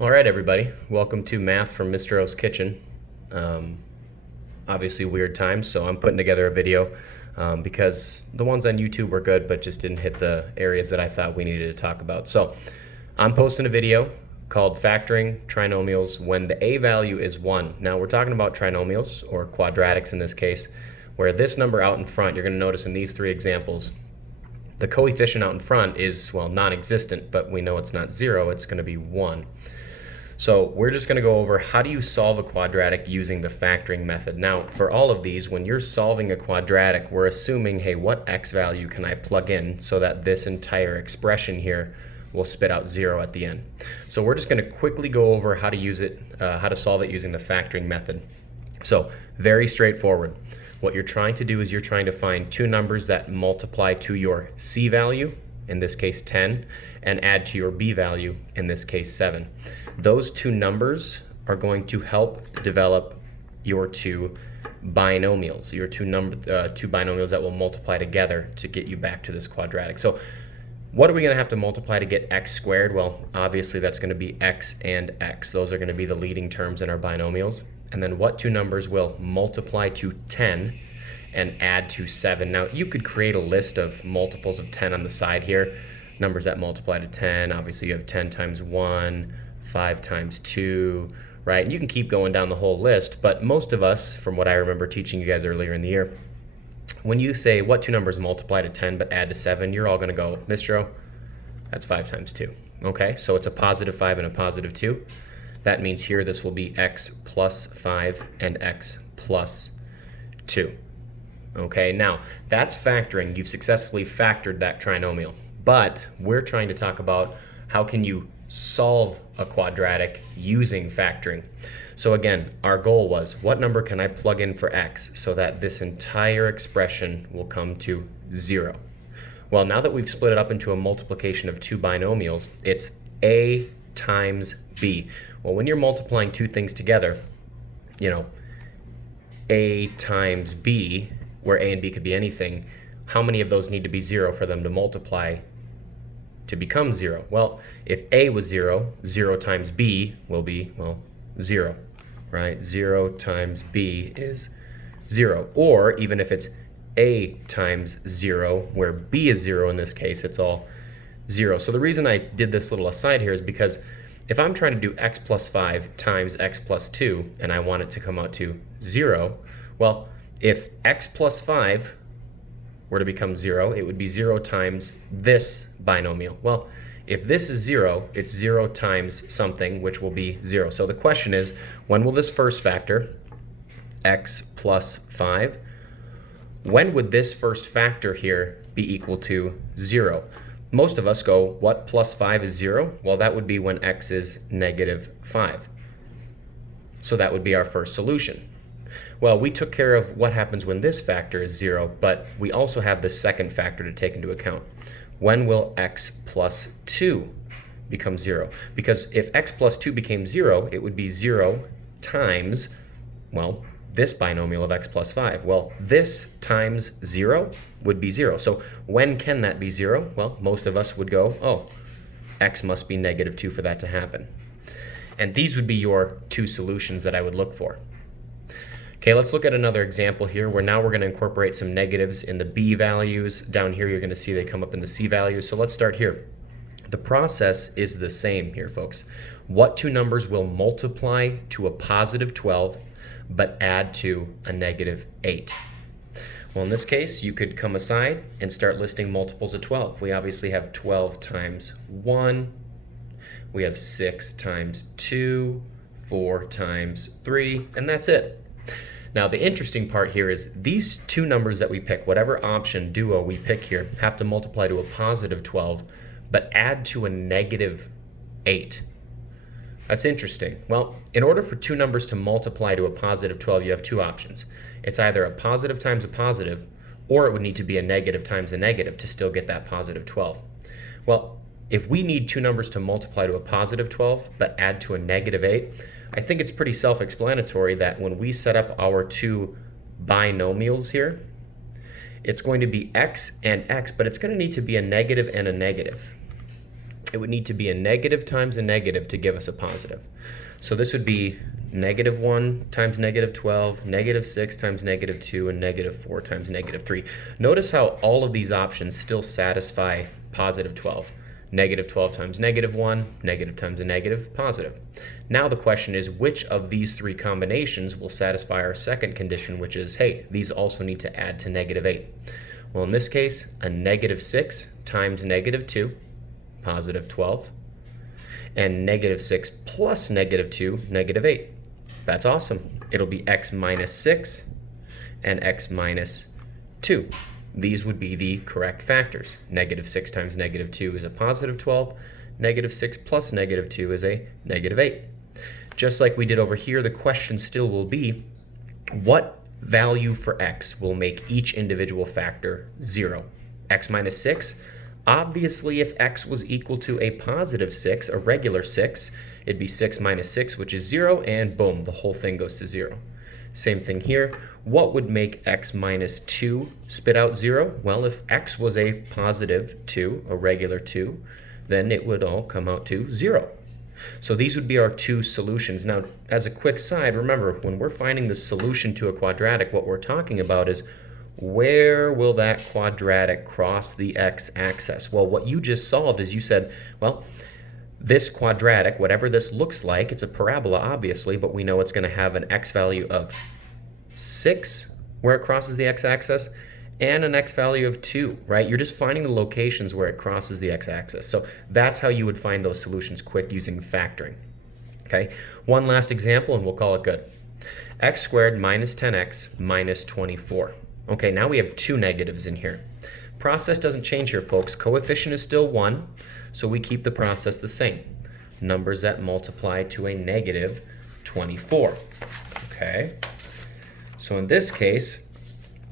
All right, everybody. Welcome to Math from Mr. O's Kitchen. Obviously weird times, so I'm putting together a video because the ones on YouTube were good, but just didn't hit the areas that I thought we needed to talk about. So I'm posting a video called Factoring Trinomials when the A value is 1. Now we're talking about trinomials, or quadratics in this case, where this number out in front, you're going to notice in these three examples, the coefficient out in front is, well, non-existent, but we know it's not 0, it's going to be 1. So we're just going to go over how do you solve a quadratic using the factoring method. Now, for all of these, when you're solving a quadratic, we're assuming, hey, what x value can I plug in so that this entire expression here will spit out 0 at the end. So we're just going to quickly go over how to use it, how to solve it using the factoring method. So very straightforward. What you're trying to do is you're trying to find two numbers that multiply to your c value, in this case 10, and add to your b value, in this case 7. Those two numbers are going to help develop your two binomials, your two binomials that will multiply together to get you back to this quadratic. So what are we going to have to multiply to get x squared? Well, obviously that's going to be x and x. Those are going to be the leading terms in our binomials. And then what two numbers will multiply to 10 and add to 7? Now, you could create a list of multiples of 10 on the side here. Numbers that multiply to 10, obviously you have 10 times 1, 5 times 2, right? And you can keep going down the whole list, but most of us, from what I remember teaching you guys earlier in the year, when you say what two numbers multiply to 10 but add to 7, you're all going to go, Mr. O, that's 5 times 2. Okay, so it's a positive 5 and a positive 2. That means here this will be x plus 5 and x plus 2. Okay, now that's factoring. You've successfully factored that trinomial. But we're trying to talk about how can you solve a quadratic using factoring. So again, our goal was what number can I plug in for x so that this entire expression will come to 0? Well, now that we've split it up into a multiplication of two binomials, it's a times b. Well, when you're multiplying two things together, you know, a times b, where a and b could be anything, how many of those need to be 0 for them to multiply to become 0? Well, if a was 0, 0 times b will be, well, 0, right? 0 times b is 0. Or even if it's a times 0, where b is 0 in this case, it's all 0. So the reason I did this little aside here is because if I'm trying to do x plus 5 times x plus 2, and I want it to come out to 0, well, if x plus 5 were to become 0, it would be 0 times this binomial. Well, if this is 0, it's 0 times something, which will be 0. So the question is, when will this first factor, x plus 5, when would this first factor here be equal to 0? Most of us go, what plus 5 is 0? Well, that would be when x is negative 5. So that would be our first solution. Well, we took care of what happens when this factor is 0, but we also have the second factor to take into account. When will x plus 2 become 0? Because if x plus 2 became 0, it would be 0 times, well, this binomial of x plus 5. Well, this times 0 would be 0. So when can that be 0? Well, most of us would go, oh, x must be negative 2 for that to happen. And these would be your two solutions that I would look for. Okay, let's look at another example here where now we're going to incorporate some negatives in the b values. Down here you're going to see they come up in the c values. So let's start here. The process is the same here, folks. What two numbers will multiply to a positive 12 but add to a negative 8? Well, in this case, you could come aside and start listing multiples of 12. We obviously have 12 times 1. We have 6 times 2, 4 times 3, and that's it. Now, the interesting part here is these two numbers that we pick, whatever option duo we pick here, have to multiply to a positive 12, but add to a negative 8. That's interesting. Well, in order for two numbers to multiply to a positive 12, you have two options. It's either a positive times a positive, or it would need to be a negative times a negative to still get that positive 12. Well, if we need two numbers to multiply to a positive 12, but add to a negative 8, I think it's pretty self-explanatory that when we set up our two binomials here, it's going to be x and x, but it's going to need to be a negative and a negative. it would need to be a negative times a negative to give us a positive. So this would be -1 times -12, -6 times -2, and -4 times -3. Notice how all of these options still satisfy positive 12. -12 times -1, negative times a negative, positive. Now the question is, which of these three combinations will satisfy our second condition, which is, hey, these also need to add to -8. Well, in this case, a -6 times -2, positive 12, and -6 plus -2, -8. That's awesome. It'll be x minus 6 and x minus 2. These would be the correct factors. -6 times -2 is a positive 12. -6 plus -2 is a -8. Just like we did over here, the question still will be, what value for x will make each individual factor 0? X minus 6? Obviously, if x was equal to a positive 6, a regular 6, it'd be 6 minus 6, which is 0, and boom, the whole thing goes to 0. Same thing here. What would make x minus 2 spit out 0? Well, if x was a positive 2, a regular 2, then it would all come out to 0. So these would be our two solutions. Now, as a quick side, remember, when we're finding the solution to a quadratic, what we're talking about is, where will that quadratic cross the x-axis? Well, what you just solved is you said, well, this quadratic, whatever this looks like, it's a parabola, obviously, but we know it's going to have an x value of 6 where it crosses the x-axis and an x value of 2, right? You're just finding the locations where it crosses the x-axis. So that's how you would find those solutions quick using factoring. Okay, one last example and we'll call it good. X squared minus 10x minus 24. Okay, now we have two negatives in here. Process doesn't change here, folks. Coefficient is still 1, so we keep the process the same. Numbers that multiply to a negative 24. Okay, so in this case,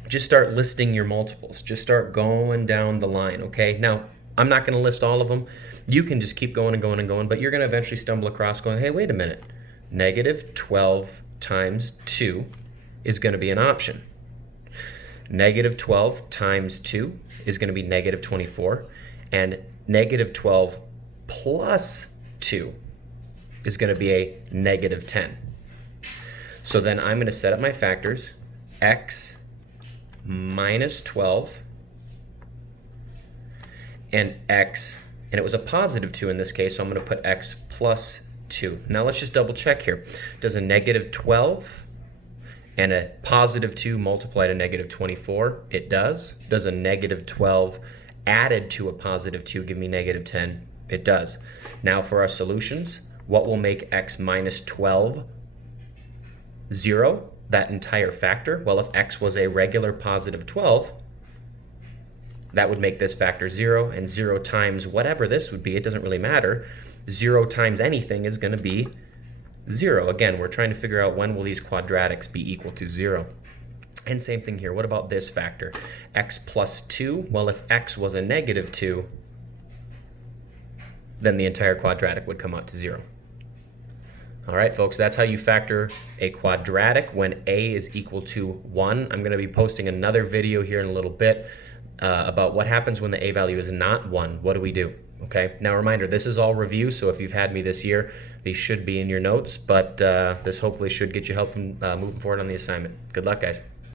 just start listing your multiples. Just start going down the line, okay? Now, I'm not going to list all of them. You can just keep going and going and going, but you're going to eventually stumble across going, hey, wait a minute. Negative 12 times 2 is going to be an option. Negative 12 times 2 is going to be negative 24, and negative 12 plus 2 is going to be a negative 10. So then I'm going to set up my factors. X minus 12 and x, and it was a positive 2 in this case, so I'm going to put x plus 2. Now let's just double check here. Does a negative 12 and a positive 2 multiply to negative 24? It does. Does a negative 12 added to a positive 2 give me negative 10? It does. Now for our solutions, what will make x minus 12 0? That entire factor? Well, if x was a regular positive 12, that would make this factor 0, and 0 times whatever this would be, it doesn't really matter. 0 times anything is going to be 0. Again, we're trying to figure out when will these quadratics be equal to 0. And same thing here. What about this factor? X plus 2? Well, if x was a negative 2, then the entire quadratic would come out to 0. All right, folks, that's how you factor a quadratic when a is equal to 1. I'm going to be posting another video here in a little bit about what happens when the a value is not 1. What do we do? Okay, now reminder, this is all review, so if you've had me this year, these should be in your notes, but this hopefully should get you help moving forward on the assignment. Good luck, guys.